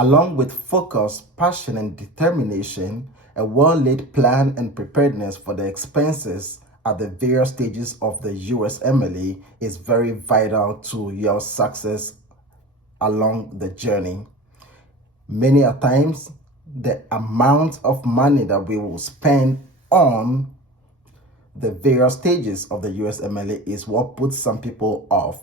Along with focus, passion, and determination, a well-laid plan and preparedness for the expenses at the various stages of the USMLE is very vital to your success along the journey. Many a times, the amount of money that we will spend on the various stages of the USMLE is what puts some people off.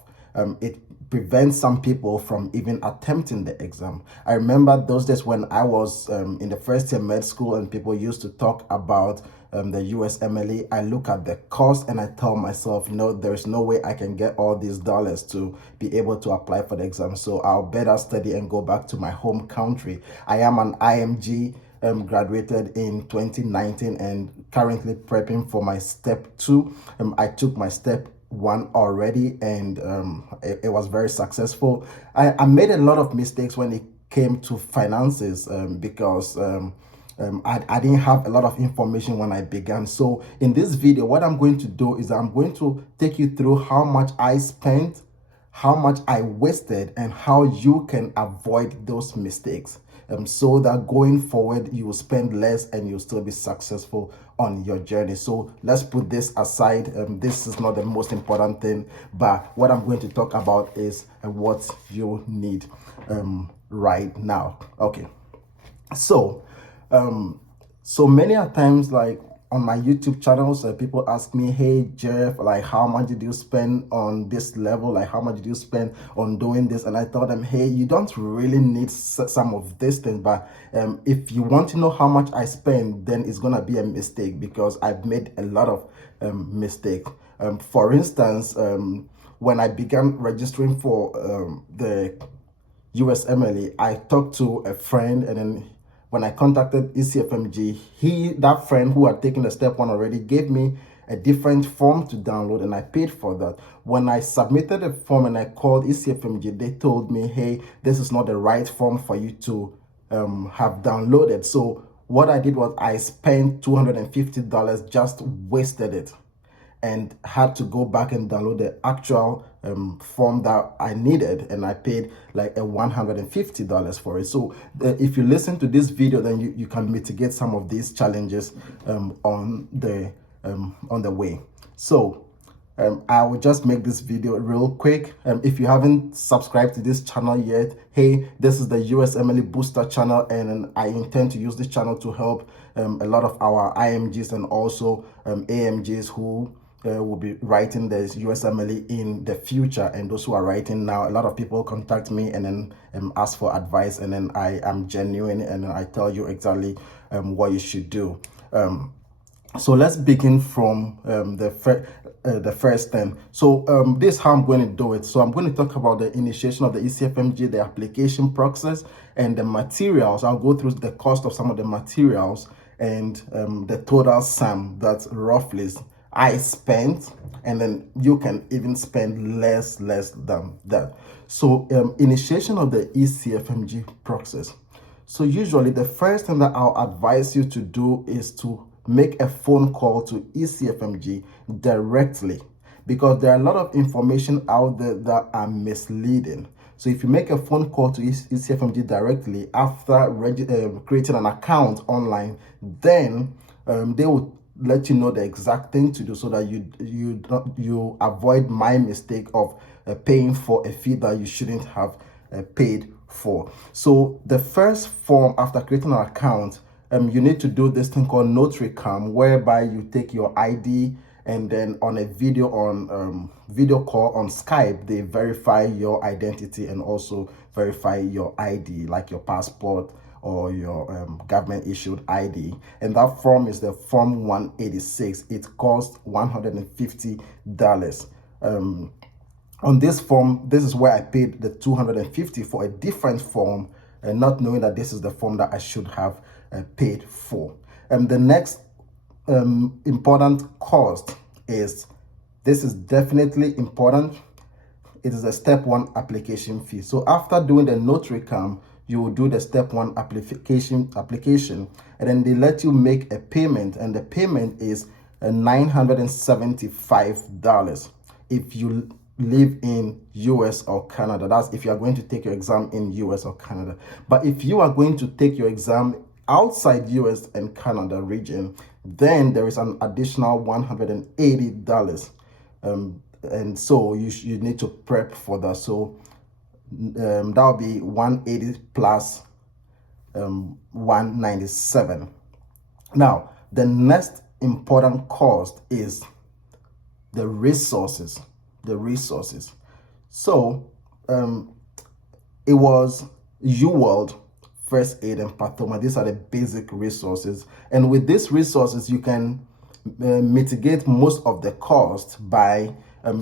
It prevents some people from even attempting the exam. I remember those days when I was in the first year med school and people used to talk about the USMLE. I look at the cost and I tell myself, no, there's no way I can get all these dollars to be able to apply for the exam. So I'll better study and go back to my home country. I am an IMG, graduated in 2019 and currently prepping for my step 2. I took my step 1 already, and it was very successful. I made a lot of mistakes when it came to finances because I didn't have a lot of information when I began. So in this video, what I'm going to do is I'm going to take you through how much I spent, how much I wasted, and how you can avoid those mistakes. So that going forward, you will spend less and you'll still be successful on your journey. So let's put this aside. This is not the most important thing, but what I'm going to talk about is what you need right now. Okay. So many a times, like on my YouTube channels, people ask me, hey Jeff, like how much did you spend on this level? Like how much did you spend on doing this? And I told them, hey, you don't really need some of this thing, but if you want to know how much I spend, then it's gonna be a mistake because I've made a lot of mistakes. For instance, when I began registering for the USMLE, I talked to a friend, and then when I contacted ECFMG, that friend who had taken the step 1 already gave me a different form to download, and I paid for that. When I submitted the form and I called ECFMG, they told me, hey, this is not the right form for you to have downloaded. So what I did was I spent $250, just wasted it, and had to go back and download the actual form that I needed, and I paid like $150 for it. So if you listen to this video, then you can mitigate some of these challenges on the way. So I will just make this video real quick. If you haven't subscribed to this channel yet, hey, this is the USMLE Booster channel, and I intend to use this channel to help a lot of our IMGs and also AMGs who will be writing the USMLE in the future, and those who are writing now. A lot of people contact me and then ask for advice, and then I am genuine and I tell you exactly what you should do. So let's begin from the first thing. So this is how I'm going to do it. So I'm going to talk about the initiation of the ECFMG, the application process, and the materials. I'll go through the cost of some of the materials and the total sum that roughly I spent, and then you can even spend less than that. So initiation of the ECFMG process. So usually the first thing that I'll advise you to do is to make a phone call to ECFMG directly, because there are a lot of information out there that are misleading. So if you make a phone call to ECFMG directly after creating an account online, then they will let you know the exact thing to do, so that you avoid my mistake of paying for a fee that you shouldn't have paid for. So the first form after creating an account, you need to do this thing called notary cam, whereby you take your ID and then on a video call on Skype, they verify your identity and also verify your ID, like your passport or your government issued ID. And that form is the form 186. It costs $150. On this form, this is where I paid the $250 for a different form, and not knowing that this is the form that I should have paid for. The next important cost is, this is definitely important, it is a step 1 application fee. So after doing the notary cam, you will do the step 1 application, and then they let you make a payment, and the payment is $975. If you live in US or Canada. That's if you are going to take your exam in US or Canada. But if you are going to take your exam outside US and Canada region, then there is an additional $180. And so you need to prep for that. So that'll be 180 plus 197. Now, the next important cost is the resources. So it was UWorld, first aid, and pathoma. These are the basic resources, and with these resources you can mitigate most of the cost by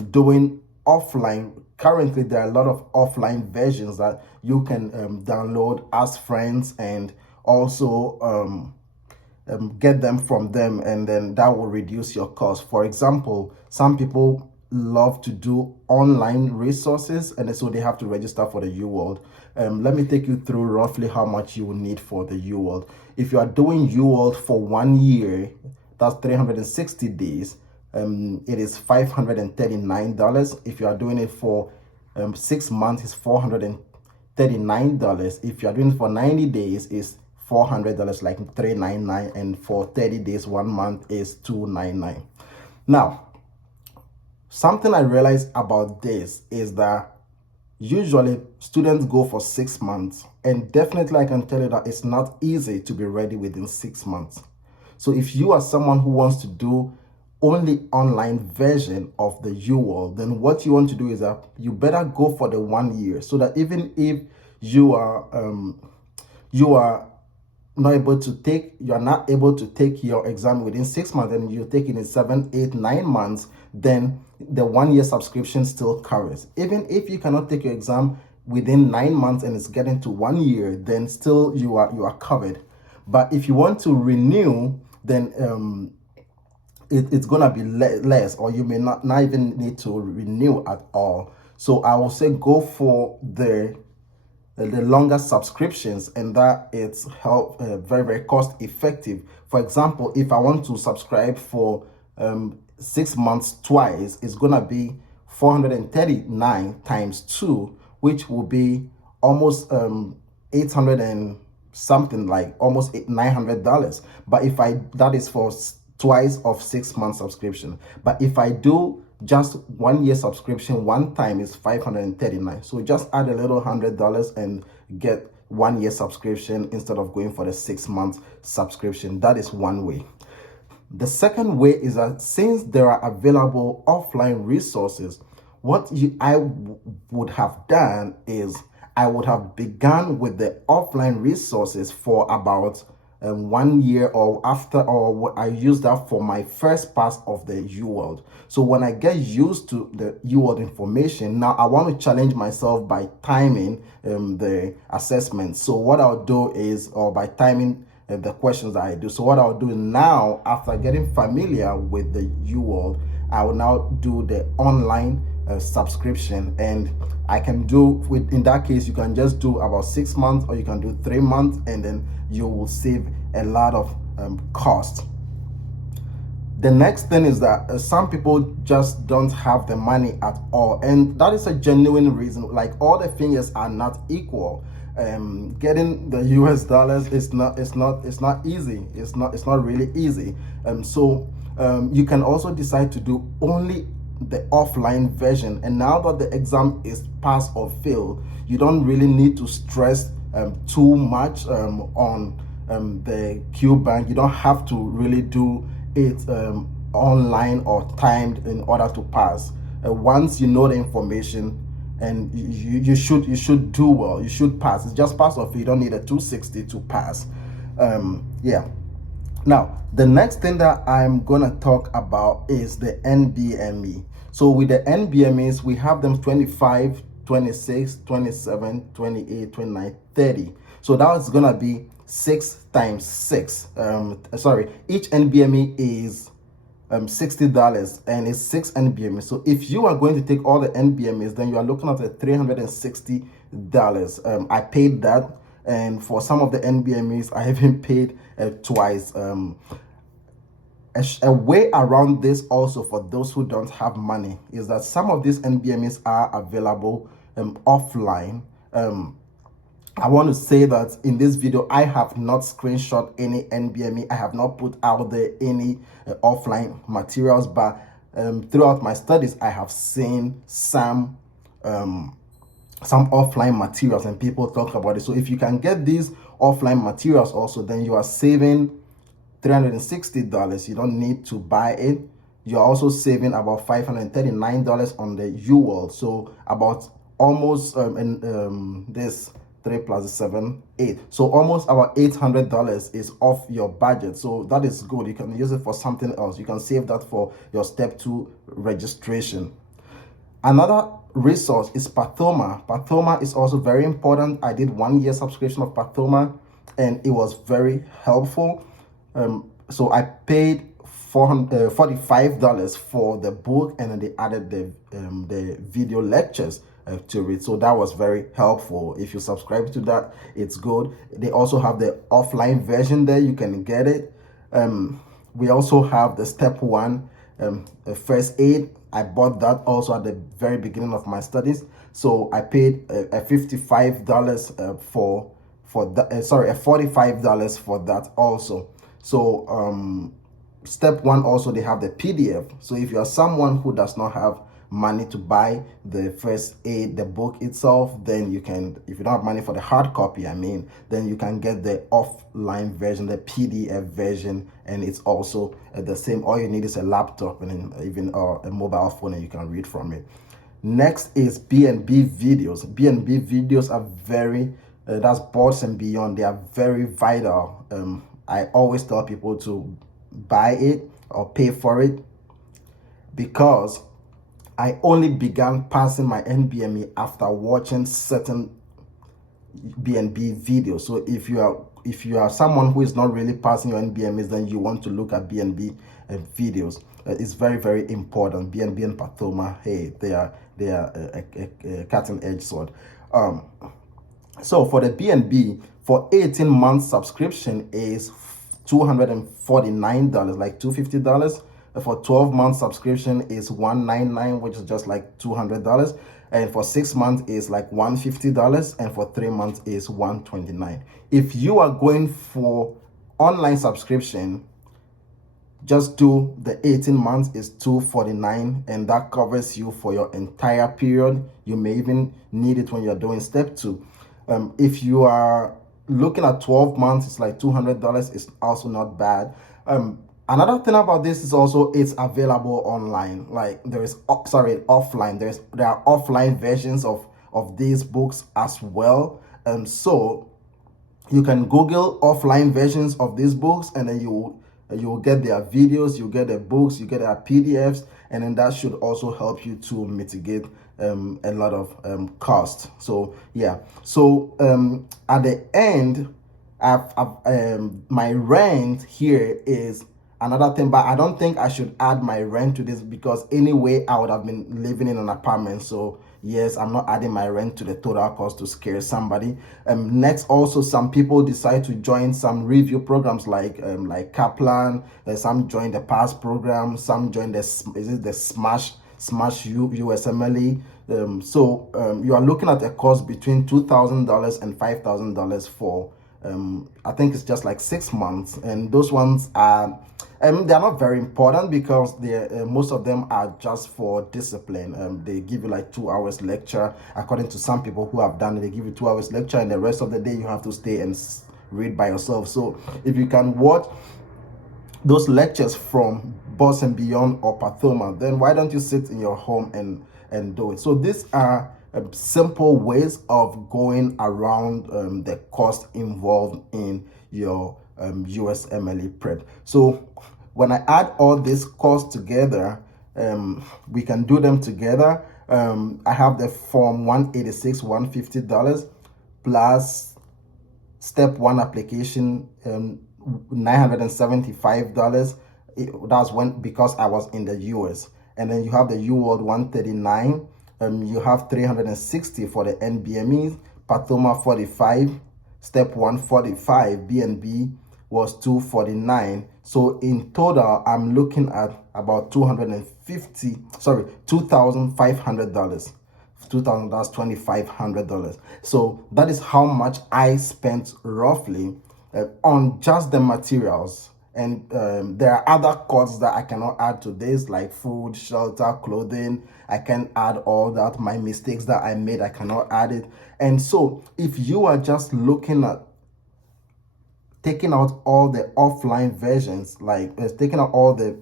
doing offline. Currently there are a lot of offline versions that you can download as friends, and also get them from them, and then that will reduce your cost. For example, some people love to do online resources, and so they have to register for the UWorld. Let me take you through roughly how much you will need for the UWorld. If you are doing UWorld for 1 year, that's 360 days, it is $539. If you are doing it for 6 months, it's $439. If you are doing it for 90 days, it's $400, like $399, and for 30 days, 1 month, is $299. Now, something I realized about this is that usually students go for 6 months, and definitely I can tell you that it's not easy to be ready within 6 months. So if you are someone who wants to do only online version of the UWorld, then what you want to do is that you better go for the 1 year, so that even if you are not able to take your exam within 6 months, and you take it in 7, 8, 9 months, then the 1 year subscription still covers. Even if you cannot take your exam within 9 months and it's getting to 1 year, then still you are covered. But if you want to renew, then it's gonna be less, or you may not even need to renew at all. So I will say go for the longer subscriptions, and that it's very, very cost effective. For example, if I want to subscribe for 6 months twice, it's gonna be 439 times 2, which will be almost 800 and something, like almost $900. But that is for twice of 6 month subscription. But if I do just 1 year subscription one time, is 539. So just add a little $100 and get 1 year subscription instead of going for the 6 month subscription. That is one way. The second way is that since there are available offline resources, what I would have done is I would have begun with the offline resources for about 1 year or after, or I use that for my first pass of the UWorld. So when I get used to the UWorld information, now I want to challenge myself by timing the assessment. So what I'll do is, or by timing the questions that I do. So what I'll do now, after getting familiar with the UWorld, I will now do the online subscription, and I can do in that case, you can just do about 6 months, or you can do 3 months, and then you will save a lot of cost. The next thing is that some people just don't have the money at all, and that is a genuine reason. Like, all the fingers are not equal. Getting the US dollars is not easy. It's not really easy. So you can also decide to do only the offline version, and now that the exam is pass or fail, you don't really need to stress too much on the Q bank. You don't have to really do it online or timed in order to pass. Once you know the information, and you should do well, you should pass. It's just pass or fail. You don't need a 260 to pass. Yeah. Now, the next thing that I'm gonna talk about is the NVME. So with the NVMEs, we have them 25, 26, 27, 28, 29, 30. So that's gonna be 6 times 6. Each NVMe is $60, and it's 6 NVMe. So if you are going to take all the NVMEs, then you are looking at $360. I paid that, and for some of the NVMEs, I even paid twice. A way around this also for those who don't have money is that some of these NVMEs are available offline. I want to say that in this video, I have not screenshot any NVMe. I have not put out there any offline materials, but throughout my studies, I have seen some offline materials and people talk about it. So if you can get these offline materials also, then you are saving $360. You don't need to buy it. You're also saving about $539 on the UWorld. So about almost this 3 plus 7, 8. So almost about $800 is off your budget. So that is good. You can use it for something else. You can save that for your step 2 registration. Another resource is Pathoma. Pathoma is also very important. I did 1 year subscription of Pathoma and it was very helpful. So I paid $45 for the book, and then they added the video lectures to it. So that was very helpful. If you subscribe to that, it's good. They also have the offline version there. You can get it. We also have the step 1 first aid. I bought that also at the very beginning of my studies. So I paid a $55 for that. A $45 for that also. So step 1 also, they have the PDF. So if you are someone who does not have money to buy the first aid, the book itself, then you can, if you don't have money for the hard copy, then you can get the offline version, the PDF version, and it's also the same. All you need is a laptop and even a mobile phone, and you can read from it. Next is B&B videos. B&B videos are very, that's Boards and Beyond. They are very vital. I always tell people to buy it or pay for it because I only began passing my NVMe after watching certain B&B videos. So if you are someone who is not really passing your NVMEs, then you want to look at B&B videos. It's very, very important. B&B and Pathoma, hey, they are a cutting edge sword. So for the B&B, for 18 months subscription is $249, like $250. For 12 months subscription is $199, which is just like $200. And for 6 months is like $150, and for 3 months is $129. If you are going for online subscription, just do the 18 months is $249, and that covers you for your entire period. You may even need it when you're doing step 2. If you are looking at 12 months, it's like $200. It's also not bad. Another thing about this is also it's available online. Like offline. There are offline versions of these books as well. So you can Google offline versions of these books, and then you will get their videos, you get their books, you get their PDFs, and then that should also help you to mitigate a lot of cost. So yeah. So at the end, my rent here is another thing, but I don't think I should add my rent to this because anyway I would have been living in an apartment. So yes, I'm not adding my rent to the total cost to scare somebody. Next, also some people decide to join some review programs like Kaplan. Some join the PASS program. Some join the Smash USMLE. So you are looking at a cost between $2,000 and $5,000 for I think it's just like 6 months, and those ones are they're not very important because most of them are just for discipline. They give you like 2 hours lecture. According to some people who have done it, they give you 2 hours lecture, and the rest of the day you have to stay and read by yourself. So if you can watch those lectures from Boards and Beyond or Pathoma, then why don't you sit in your home and do it? So these are simple ways of going around the cost involved in your USMLE prep. So when I add all these costs together, we can do them together. I have the form 186, $150 plus step 1 application, $975. That's because I was in the US. And then you have the UWorld 139. You have $360 for the NVMEs, Pathoma 45, step 145, B&B was $249. So in total, I'm looking at about $2,500. 2,000, that's $2,500. So that is how much I spent roughly on just the materials. And there are other costs that I cannot add to this, like food, shelter, clothing. I can add all that. My mistakes that I made, I cannot add it. And so if you are just looking at taking out all the offline versions, like taking out all the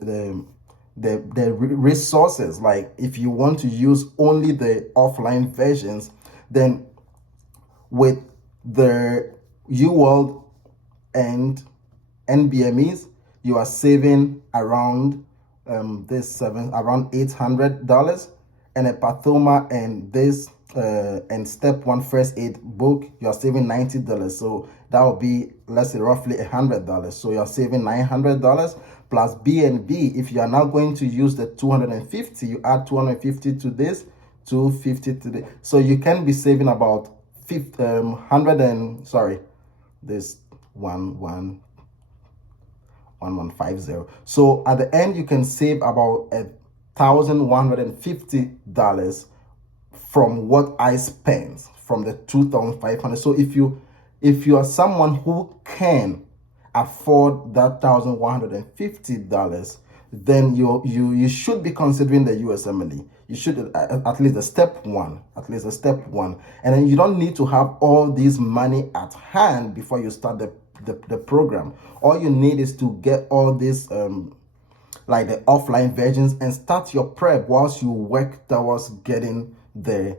resources, like if you want to use only the offline versions, then with the UWorld and NVMEs, you are saving around around $800, and a Pathoma and this and step one first aid book, you are saving $90. So that will be, let's say, roughly $100. So you are saving $900 plus B&B. If you are now going to use the 250, you add 250 to this, 250 to this. So you can be saving about 100 and sorry, this 1150. So at the end, you can save about $1,150 from what I spent from the 2,500. So if you are someone who can afford that $1,150, then you should be considering the USMLE. You should at least a step one, and then you don't need to have all this money at hand before you start the program. All you need is to get all this like the offline versions and start your prep whilst you work towards getting the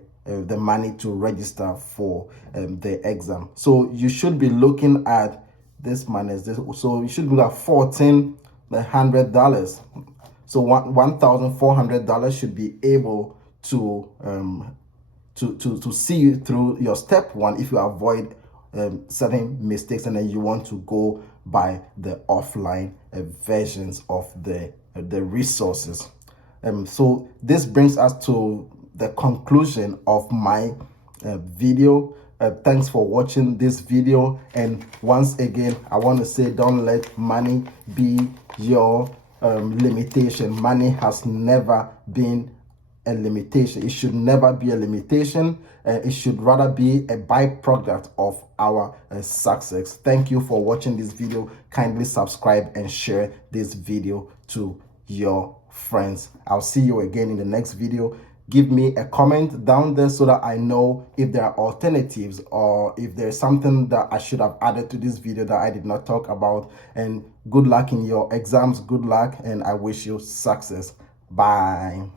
money to register for the exam. So you should be looking at this money. So you should be at $1,400. So $1,400 should be able to see you through your step one if you avoid certain mistakes, and then you want to go by the offline versions of the resources. So this brings us to the conclusion of my video. Thanks for watching this video, and once again I want to say, don't let money be your limitation. Money has never been a limitation. It should never be a limitation. It should rather be a byproduct of our success. Thank you for watching this video. Kindly subscribe and share this video to your friends. I'll see you again in the next video. Give me a comment down there so that I know if there are alternatives or if there's something that I should have added to this video that I did not talk about. And good luck in your exams. Good luck, and I wish you success. Bye.